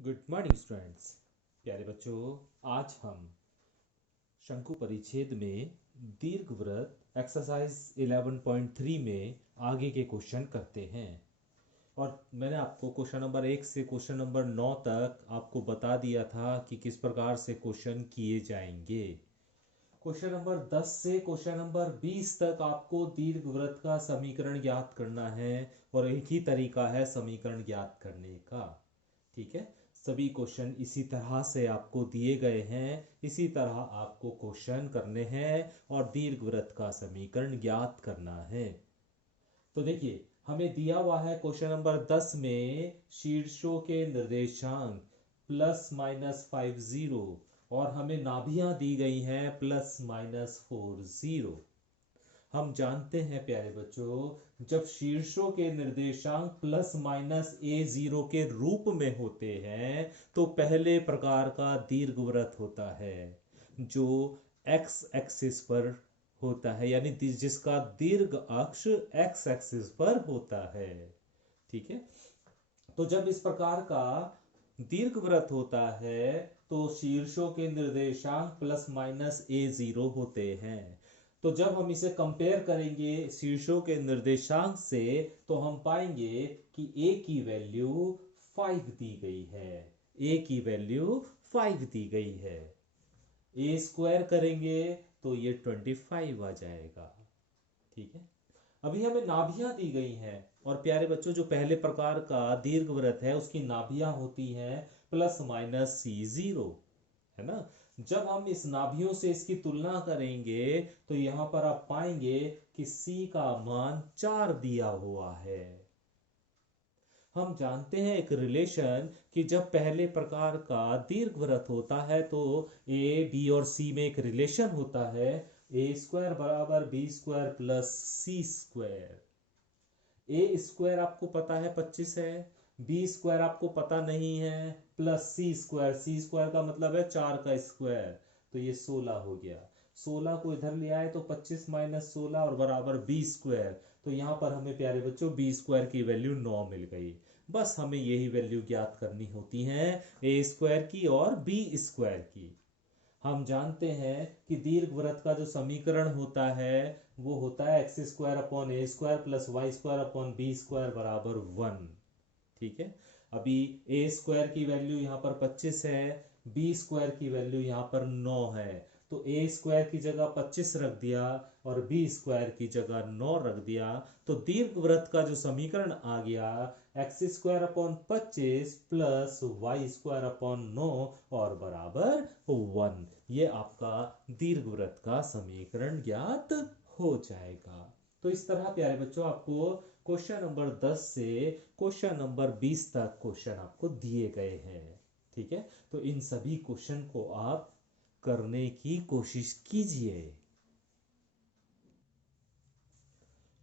Good morning students. प्यारे बच्चों, आज हम शंकु परिच्छेद में दीर्घवृत्त एक्सरसाइज 11.3 में आगे के क्वेश्चन करते हैं। और मैंने आपको क्वेश्चन नंबर 1 से क्वेश्चन नंबर 9 तक आपको बता दिया था कि किस प्रकार से क्वेश्चन किए जाएंगे। क्वेश्चन नंबर 10 से क्वेश्चन नंबर 20 तक आपको दीर्घवृत्त का समीकरण ज्ञात करना है और एक ही तरीका है समीकरण ज्ञात करने का। ठीक है, सभी क्वेश्चन इसी तरह से आपको दिए गए हैं, इसी तरह आपको क्वेश्चन करने हैं और दीर्घवृत्त का समीकरण ज्ञात करना है। तो देखिए, हमें दिया हुआ है क्वेश्चन नंबर 10 में शीर्षों के निर्देशांक ±50 और हमें नाभियां दी गई हैं ±40। हम जानते हैं प्यारे बच्चों, जब शीर्षों के निर्देशांक ±a0 के रूप में होते हैं तो पहले प्रकार का दीर्घवृत्त होता है जो x एक्सिस पर होता है, यानी जिसका दीर्घ अक्ष x एक्सिस पर होता है। ठीक है, तो जब इस प्रकार का दीर्घवृत्त होता है तो शीर्षों के निर्देशांक ±a0 होते हैं। तो जब हम इसे कंपेयर करेंगे शीर्षों के निर्देशांक से तो हम पाएंगे कि a की वैल्यू 5 दी गई है। a की वैल्यू 5 दी गई है। a स्क्वायर करेंगे तो ये 25 आ जाएगा। ठीक है, अभी हमें नाभियां दी गई हैं और प्यारे बच्चों, जो पहले प्रकार का दीर्घवृत्त है उसकी नाभियां होती हैं ±c0, है ना। जब हम इस नाभियों से इसकी तुलना करेंगे तो यहां पर आप पाएंगे कि c का मान 4 दिया हुआ है। हम जानते हैं एक रिलेशन कि जब पहले प्रकार का दीर्घवृत्त होता है तो a b और c में एक रिलेशन होता है, a स्क्वायर बराबर b square plus c square. A square आपको पता है 25 है, बी स्क्वायर आपको पता नहीं है, प्लस सी स्क्वायर का मतलब है 4 का स्क्वायर, तो ये 16 हो गया। 16 को इधर ले आए तो 25 माइनस 16 और बराबर बी स्क्वायर। तो यहाँ पर हमें प्यारे बच्चों बी स्क्वायर की वैल्यू 9 मिल गई। बस हमें यही वैल्यू ज्ञात करनी होती है, ए स्क्वायर की और बी स्क्वायर की। हम जानते हैं कि दीर्घवृत्त का जो समीकरण होता है वो होता है X square upon A square plus Y square upon B square बराबर 1। ठीक है, अभी ए स्क्वायर की वैल्यू यहाँ पर 25 है, बी स्क्वायर की वैल्यू यहाँ पर 9 है, तो ए स्क्वायर की जगह 25 रख दिया और बी स्क्वायर की जगह 9 रख दिया। तो दीर्घवृत्त का जो समीकरण आ गया X square upon 25 plus Y square upon 9 और बराबर 1। ये आपका दीर्घवृत्त का समीकरण ज्ञात हो जाएगा। तो इस तरह प्यारे बच्चों आपको क्वेश्चन नंबर 10 से क्वेश्चन नंबर 20 तक क्वेश्चन आपको दिए गए हैं। ठीक है, तो इन सभी क्वेश्चन को आप करने की कोशिश कीजिए।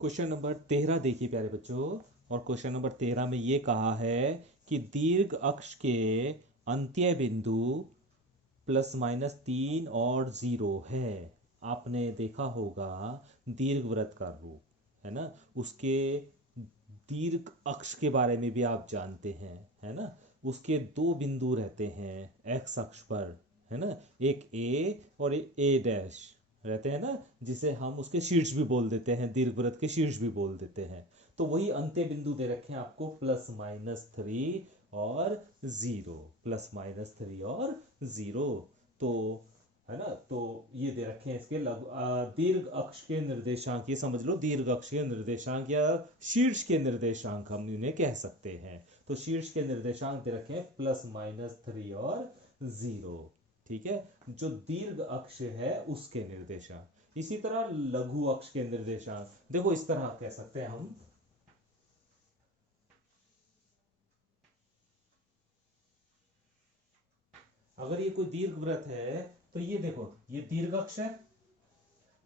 क्वेश्चन नंबर 13 देखिए प्यारे बच्चों, और क्वेश्चन नंबर 13 में ये कहा है कि दीर्घ अक्ष के अंत्य बिंदु ±3 और 0 है। आपने देखा होगा दीर्घवृत्त का रूप, है ना, उसके दीर्घ अक्ष के बारे में भी आप जानते हैं, है ना। उसके दो बिंदु रहते हैं एक्स अक्ष पर, है ना, एक ए और एक ए डैश रहते हैं ना, जिसे हम उसके शीर्ष भी बोल देते हैं, दीर्घवृत्त के शीर्ष भी बोल देते हैं। तो वही अंत्य बिंदु दे रखे हैं आपको ±3 और 0, ±3 और 0। तो है ना, तो ये दे रखे हैं इसके दीर्घ अक्ष के निर्देशांक, ये समझ लो दीर्घ अक्ष के निर्देशांक या शीर्ष के निर्देशांक हम इन्हें कह सकते हैं। तो शीर्ष के निर्देशांक दे रखे हैं ±3 और 0। ठीक है, जो दीर्घ अक्ष है उसके निर्देशांक। इसी तरह लघु अक्ष के निर्देशांक देखो इस तरह कह सकते हैं हम, अगर ये कोई दीर्घवृत्त है तो ये देखो ये दीर्घ अक्ष है,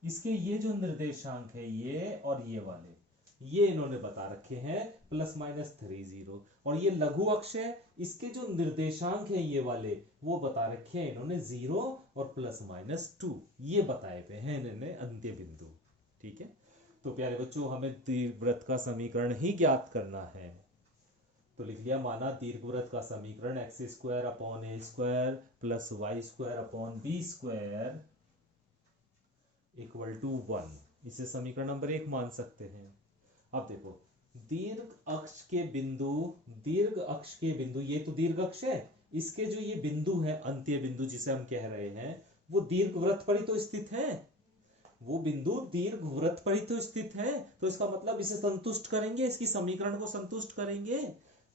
इसके ये जो निर्देशांक है ये और ये वाले, ये इन्होंने बता रखे हैं ±30। और ये लघु अक्ष है, इसके जो निर्देशांक है ये वाले वो बता रखे हैं इन्होंने 0 और ±2, ये बताए हुए हैं इन्होंने अंत्य बिंदु। ठीक है, तो प्यारे बच्चों हमें दीर्घवृत्त का समीकरण ही ज्ञात करना है। तो लिख लिया, माना दीर्घवृत्त का समीकरण X square upon A square plus Y square upon B square equal to 1। इसे समीकरण नंबर 1 मान सकते हैं। अब देखो, दीर्घ अक्ष के बिंदु, ये तो दीर्घ अक्ष है, इसके जो ये बिंदु है, अंत्य बिंदु जिसे हम कह रहे हैं, वो दीर्घवृत्त पर ही तो स्थित है। वो बिंदु दीर्घवृत्त पर ही तो स्थित है, तो इसका मतलब इसे संतुष्ट करेंगे, इसकी समीकरण को संतुष्ट करेंगे।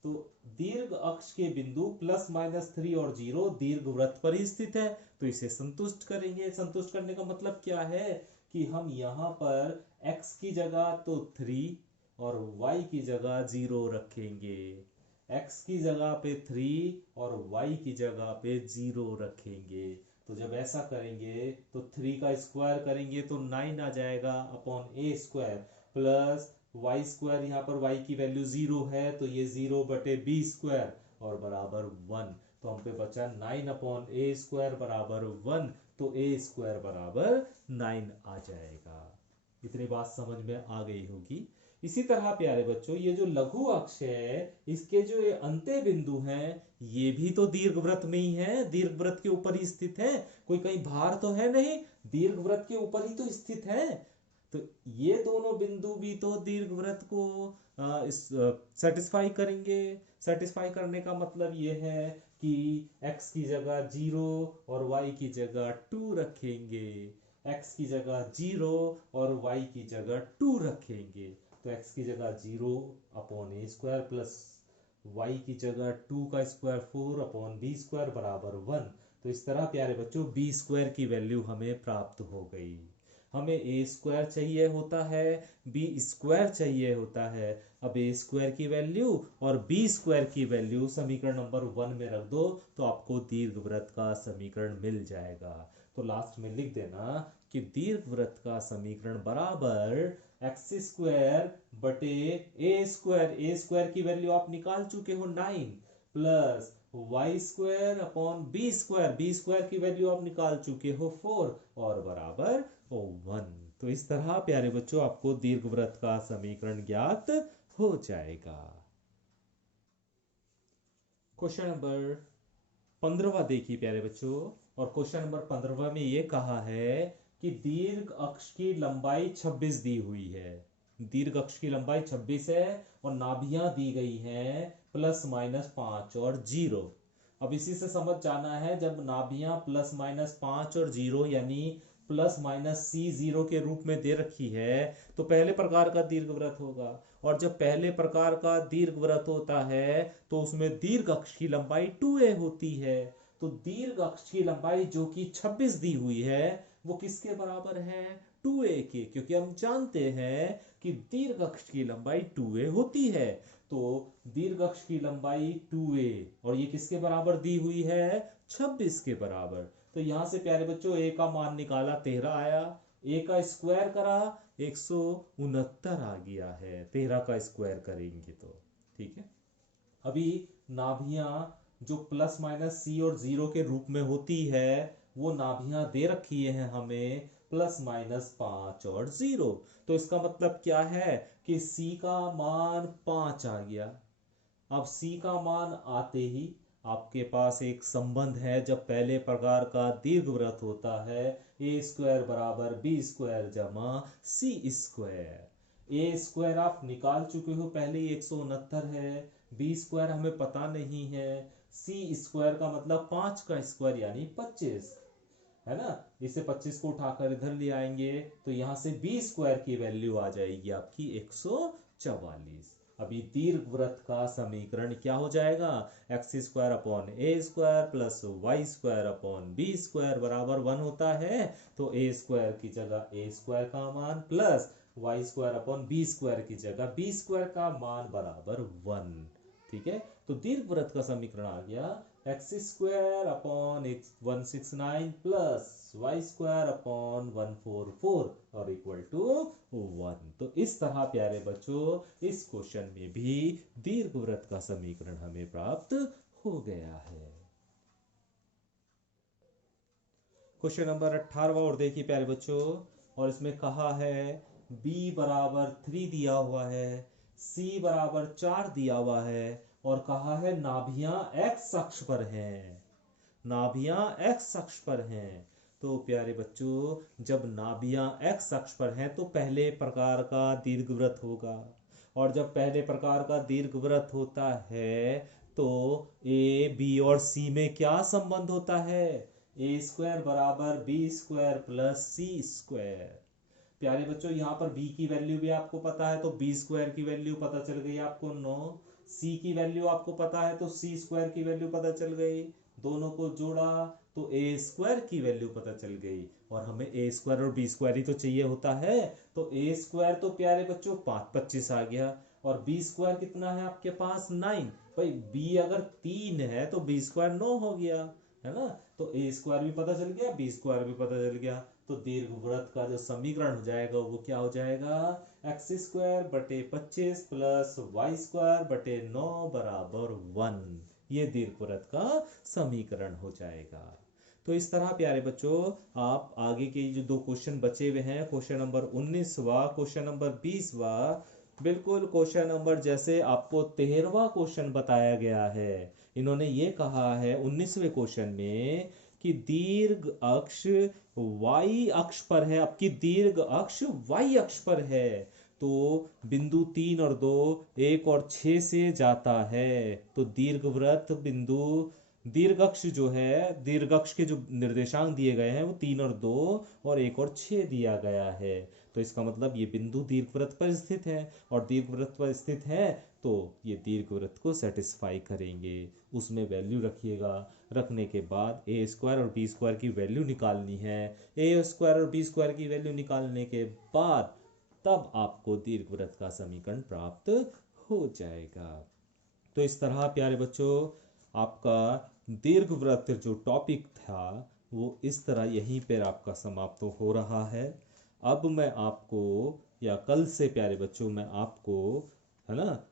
तो दीर्घ अक्ष के बिंदु प्लस माइनस 3 और 0 दीर्घवृत्त पर ही स्थित है, तो इसे संतुष्ट करेंगे। संतुष्ट करने का मतलब क्या है कि हम यहाँ पर x की जगह तो 3 और y की जगह 0 रखेंगे। x की जगह पे 3 और y की जगह पे 0 रखेंगे। तो जब ऐसा करेंगे तो 3 का स्क्वायर करेंगे तो 9 आ जाएगा upon A square, plus Y square, यहाँ पर y की वैल्यू 0 है तो ये 0 बटे बी स्क्वायर और बराबर 1। तो हम पे बचा 9 अपॉन ए स्क्वायर बराबर 1, तो ए स्क्वायर बराबर 9 आ जाएगा। इतनी बात समझ में आ गई होगी। इसी तरह प्यारे बच्चों, ये जो लघु अक्ष है, इसके जो ये अंत्य बिंदु हैं, ये भी तो दीर्घवृत्त में ही है, दीर्घवृत्त के ऊपर ही स्थित है, कोई कहीं बाहर तो है नहीं, दीर्घवृत्त के ऊपर ही तो स्थित है। तो ये दोनों बिंदु भी तो दीर्घवृत्त को सेटिस्फाई करेंगे। सेटिस्फाई करने का मतलब ये है कि x की जगह 0 और y की जगह 2 रखेंगे, x की जगह 0 और y की जगह 2 रखेंगे। तो x की जगह 0 upon A square plus y की जगह 2 का स्क्वायर 4 अपॉन बी स्क्वायर बराबर 1। तो इस तरह प्यारे बच्चों बी स्क्वायर की वैल्यू हमें प्राप्त हो गई। हमें ए स्क्वायर चाहिए होता है, बी स्क्वायर चाहिए होता है। अब ए स्क्वायर की वैल्यू और बी स्क्वायर की वैल्यू समीकरण नंबर 1 में रख दो तो आपको दीर्घवृत्त का समीकरण मिल जाएगा। तो लास्ट में लिख देना कि दीर्घवृत्त का समीकरण बराबर एक्स स्क्वायर बटे ए स्क्वायर की वैल्यू आप निकाल चुके हो 9, plus Y square upon B square की वैल्यू आप निकाल चुके हो 4 और बराबर 1। तो इस तरह प्यारे बच्चों आपको दीर्घवृत्त का समीकरण ज्ञात हो जाएगा। क्वेश्चन नंबर 15 देखिए प्यारे बच्चों, और क्वेश्चन नंबर 15 में ये कहा है कि दीर्घ अक्ष की लंबाई 26 दी हुई है। दीर्घ अक्ष की लंबाई 26 है और नाभियां दी गई हैं प्लस माइनस 5 और 0। अब इसी से समझ जाना है, जब नाभियां प्लस माइनस 5 और 0 यानी प्लस माइनस C0 के रूप में दे रखी है तो पहले प्रकार का दीर्घवृत्त होगा। और जब पहले प्रकार का दीर्घवृत्त होता है तो उसमें दीर्घ अक्ष की लंबाई 2a होती है। तो दीर्घ अक्ष की लंबाई जो कि 26 दी हुई है वो किसके बराबर है? 2a के, क्योंकि हम जानते हैं कि दीर्घ अक्ष की लंबाई 2a होती है। तो दीर्घ अक्ष की लंबाई 2a और ये किसके बराबर दी हुई है? 26 के बराबर। तो यहां से प्यारे बच्चों a का मान निकाला 13 आया, a का स्क्वायर करा 169 आ गया है, 13 का स्क्वायर करेंगे तो ठीक है। अभी नाभियां जो प्लस माइनस C और 0 के रूप में होती है वो नाभियां दे रखी है हमें प्लस माइनस 5 और 0। तो इसका मतलब क्या है कि C का मान 5 आ गया। अब C का मान आते ही आपके पास एक संबंध है, जब पहले प्रकार का दीर्घवृत्त होता है ए स्क्वायर बराबर बी स्क्वायर जमा सी स्क्वायर। ए स्क्वायर आप निकाल चुके हो पहले ही 169 है, बी स्क्वायर हमें पता नहीं है, सी स्क्वायर का मतलब 5 का स्क्वायर यानी 25 है ना। इसे 25 को उठाकर इधर ले आएंगे तो यहां से बी स्क्वायर की वैल्यू आ जाएगी आपकी 144। अभी दीर्घवृत्त का समीकरण क्या हो जाएगा? X square upon A square plus Y square upon B square बराबर 1 होता है। तो ए स्क्वायर की जगह ए स्क्वायर का मान plus Y square upon B square की जगह बी स्क्वायर का मान बराबर 1। ठीक है, तो दीर्घवृत्त का समीकरण आ गया X square upon 169 plus Y square upon 144 और इक्वल टू 1। तो इस तरह प्यारे बच्चों इस क्वेश्चन में भी दीर्घवृत्त का समीकरण हमें प्राप्त हो गया है। क्वेश्चन नंबर 18 और देखिए प्यारे बच्चों, और इसमें कहा है b बराबर 3 दिया हुआ है, c बराबर 4 दिया हुआ है और कहा है नाभियां एक्स अक्ष पर हैं, नाभियां एक्स अक्ष पर हैं। तो प्यारे बच्चों जब नाभियां एक्स अक्ष पर हैं तो पहले प्रकार का दीर्घवृत्त होगा, और जब पहले प्रकार का दीर्घवृत्त होता है तो ए बी और सी में क्या संबंध होता है, ए स्क्वायर बराबर बी स्क्वायर प्लस सी स्क्वायर। प्यारे बच्चों यहाँ पर b की वैल्यू भी आपको पता है तो b स्क्वायर की वैल्यू पता चल गई आपको 9, c की वैल्यू आपको पता है तो c स्क्वायर की वैल्यू पता चल गई, दोनों को जोड़ा तो a स्क्वायर की वैल्यू पता चल गई, और हमें a स्क्वायर और b स्क्वायर ही तो चाहिए होता है। तो a स्क्वायर तो प्यारे बच्चों 5 25 आ गया, और b स्क्वायर कितना है आपके पास 9। भाई b अगर 3 है तो b स्क्वायर 9 हो गया, है ना। तो a स्क्वायर भी पता चल गया, b स्क्वायर भी पता चल गया। तो दीर्घवृत्त का जो समीकरण हो जाएगा वो क्या हो जाएगा, एक्स स्क्वायर बटे 25 प्लस वाई स्क्वायर बटे 9 बराबर 1। ये दीर्घवृत्त का समीकरण हो जाएगा। तो इस तरह प्यारे बच्चों आप आगे के जो दो क्वेश्चन बचे हुए हैं, क्वेश्चन नंबर 19वां, क्वेश्चन नंबर 20वां, बिल्कुल क्वेश्चन नंबर जैसे आपको 13वां क्वेश्चन बताया गया है, इन्होंने ये कहा है 19वें क्वेश्चन में कि दीर्घ अक्ष y अक्ष पर है, आपकी दीर्घ अक्ष y अक्ष पर है, तो बिंदु 3 और 2 1 और 6 से जाता है, तो दीर्घवृत्त बिंदु दीर्घ अक्ष जो है, दीर्घ अक्ष के जो निर्देशांक दिए गए हैं वो 3 और 2 और 1 और 6 दिया गया है। तो इसका मतलब ये बिंदु दीर्घवृत्त पर स्थित है, और दीर्घवृत्त पर स्थित है तो ये दीर्घवृत्त को सेटिस्फाई करेंगे। उसमें वैल्यू रखिएगा, रखने के बाद ए स्क्वायर और बी स्क्वायर की वैल्यू निकालनी है, ए स्क्वायर और बी स्क्वायर की वैल्यू निकालने के बाद तब आपको दीर्घवृत्त का समीकरण प्राप्त हो जाएगा। तो इस तरह प्यारे बच्चों आपका दीर्घवृत्त जो टॉपिक था वो इस तरह यहीं पर आपका समाप्त हो रहा है। अब मैं आपको, या कल से प्यारे बच्चों मैं आपको, है ना,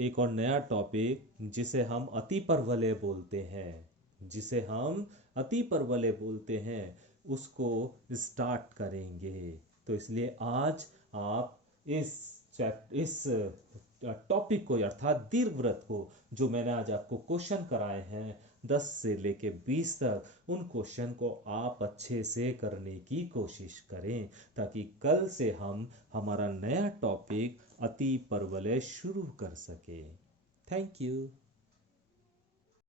एक और नया टॉपिक जिसे हम अतिपरवलय बोलते हैं, जिसे हम अतिपरवलय बोलते हैं, उसको स्टार्ट करेंगे। तो इसलिए आज आप इस टॉपिक को अर्थात दीर्घवृत्त को, जो मैंने आज आपको क्वेश्चन कराए हैं 10 से लेके 20 तक, उन क्वेश्चन को आप अच्छे से करने की कोशिश करें, ताकि कल से हम हमारा नया टॉपिक अतिपरवलय शुरू कर सकें। Thank you.